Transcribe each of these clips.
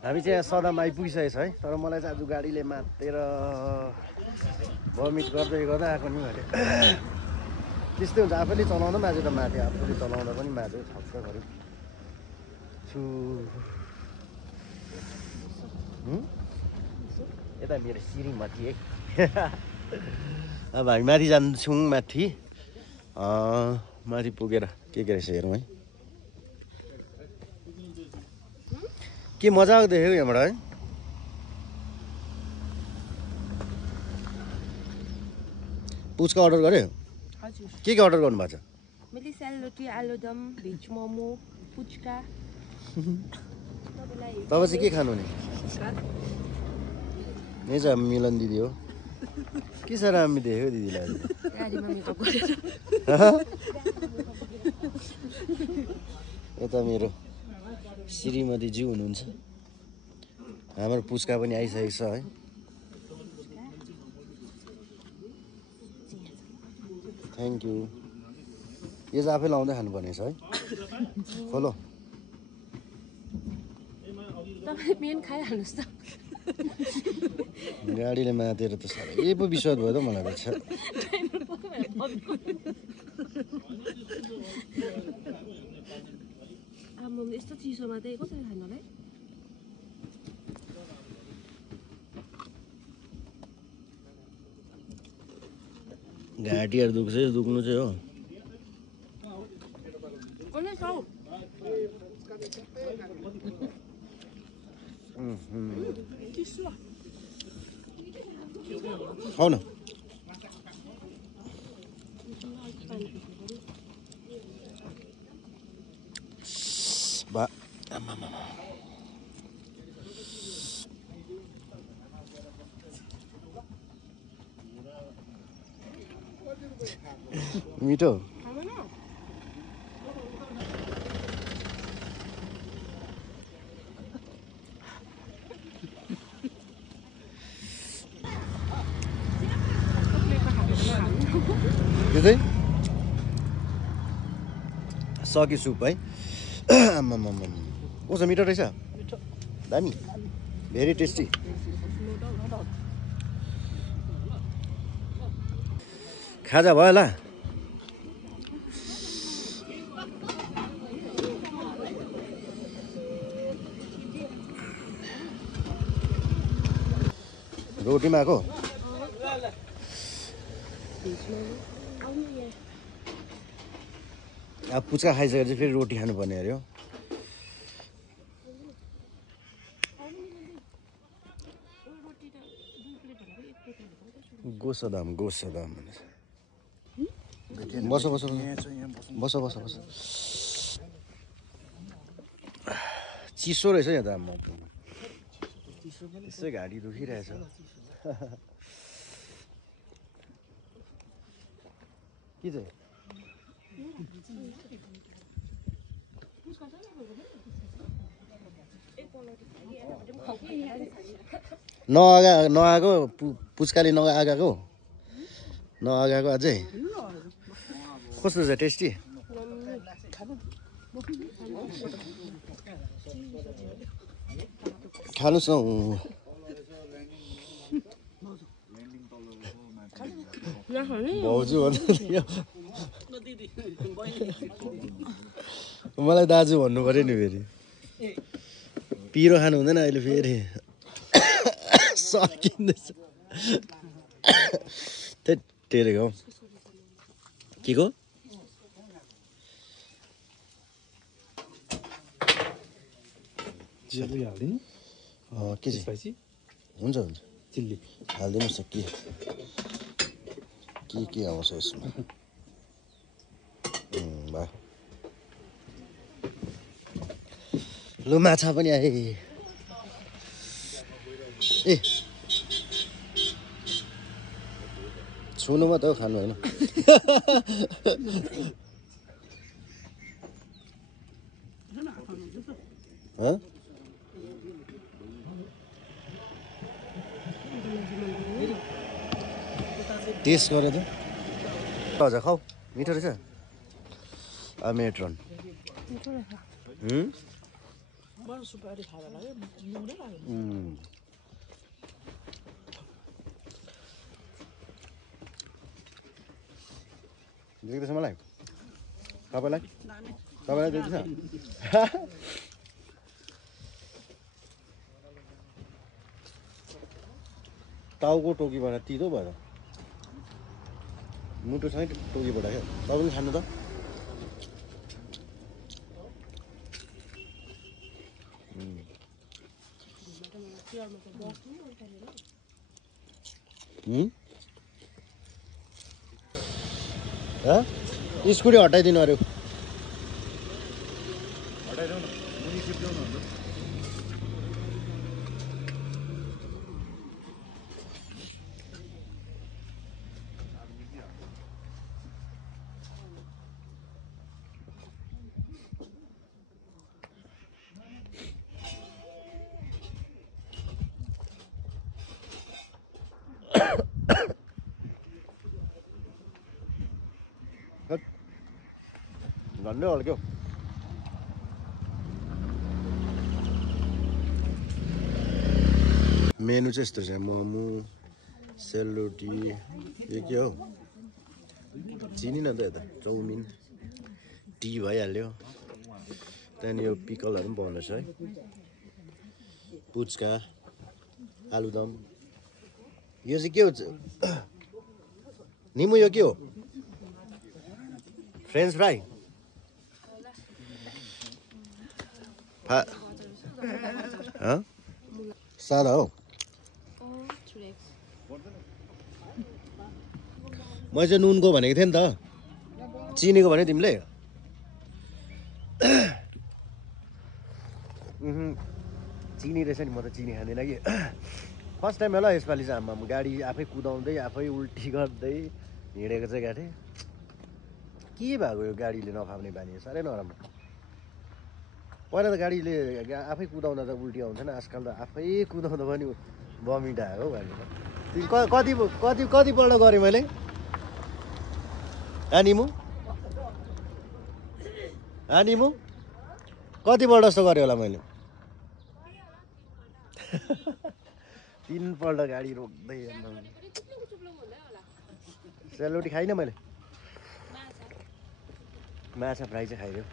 हामी चाहिँ यहाँ सदम आइपुगिसकेको छ है। तर मलाई चाहिँ आज गाडीले मातेर भमिट गर्दै गर्दा आएको नि मैले। त्यस्तै हुन्छ, आफैले चलाउँदा पनि आज त माथि, आफूले चलाउँदा पनि माथि छक्क गऱ्यो छु। यता मेरो श्रीमती है। अब हामी माथि जान्छौँ। माथि पुगेर के रहेछ हेरौँ है। के मजा आउँदै हो यहाँबाट है। पुच्का अर्डर गऱ्यो? हजुर। के अर्डर गर्नुभएको छ? मैले सेलरोटी, आलुदम, भेज मोमो, पुच्का। तपाईँ चाहिँ के खानु नि? यही चाहिँ हामी मिलन दिदी हो। के साह्रो हामी देख्यो दिदीलाई। यता मेरो श्रीमतीज्यू हुनुहुन्छ। हाम्रो पुच्का पनि आइसकेको छ है। Thank you. यो चाहिँ आफै लाउँदै खानुपर्ने छ है। खोलो। गाडीले मातेर त साह्रै पो विश्वास भयो त मलाई त। यस्तो चिसोमा चाहिँ कसरी खानु होला है? घाँटीहरू दुख्छ, दुख्नु चाहिँ हो। खाऊ न। बा मिठो। यो चाहिँ सकी सुप है। कस्तो मिठो रहेछ, दामी, भेरी टेस्टी। खाजा भयो होला। रोटीमा आएको अब पुच्का खाइसकेर चाहिँ फेरि रोटी खानुपर्ने अरे हो। गोसदाम बस बस बस बस बस। चिसो रहेछ यहाँ त। त्यसै घाँटी दुखिरहेछ। के चाहिँ नआएको पुच्काले नआएको अझै कस्तो छ? टेस्टी खानुहोस् न। भाउजू मलाई दाजु भन्नु पऱ्यो नि फेरि। पिरो खानु हुँदैन अहिले फेरि। सकिँदैछ। तेरेको के को के चाहिँ हुन्छ चिल्ली हालिदिनुहोस् न। के आउँछ यसमा? भयो। लु माछा पनि आए। ए छुनु मात्रै हो, खानु होइन। टेस्ट गरेँ त। हजुर खाऊ, मिठो रहेछ। अमेट्रोन मलाई सुपारी खाएर लाग्यो नुनै लाग्यो देख्दैछ मलाई तपाईँलाई देख्दैछ टाउको टोकीबाट तितो भएर मुटुसँगै टोकीबाट क्या तपाईँ पनि खानु त स्कुटी हटाइदिनु अरे हटाइदेऊ न मुनि सिप्देऊ न झन्डै हल्क्यो मेनु चाहिँ यस्तो छ मोमो सेलरोटी यो के हो चिनी न त यता चाउमिन टी भइहाल्यो त्यहाँदेखि यो पिकलहरू पनि पाउँदैछ है पुच्का आलुदम यो चाहिँ के हो निमु यो के हो फ्रेन्च फ्राई सादा हो मैले चाहिँ नुनको भनेको थिएँ नि त चिनीको भने तिमीले चिनी रहेछ नि म त चिनी खाँदिनँ कि फर्स्ट टाइम होला यसपालि चाहिँ आम्मा गाडी आफै कुदाउँदै आफै उल्टी गर्दै हिँडेको चाहिँ गाडी के भएको यो गाडीले नफाप्ने बानी साह्रै नराम्रो पहिला त गाडीले आफै कुदाउँदा त उल्टी आउँथेन आजकल त आफै कुदाउँदा पनि बमिट आयो हौ गाडी तिमी कतिपल्ट गरेँ मैले निमु निमु कतिपल्ट जस्तो गरेँ होला मैले 3 पल्ट गाडी रोक्दै सेलरोटी खाइनँ मैले माछा फ्राई चाहिँ खाइदियो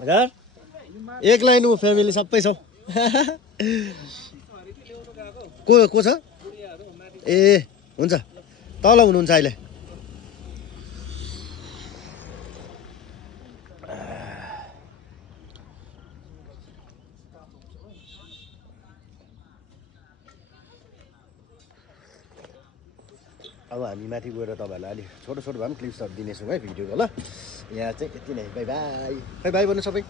हजुर एक लाइन ऊ फ्यामिली सबै छौ को छ ए हुन्छ तल हुनुहुन्छ अहिले अब हामी माथि गएर तपाईँहरूलाई अलिक छोटो भए पनि क्लिप्सहरू दिनेछौँ है भिडियोको ल यहाँ चाहिँ यति नै बाई बाई भन्नु सबै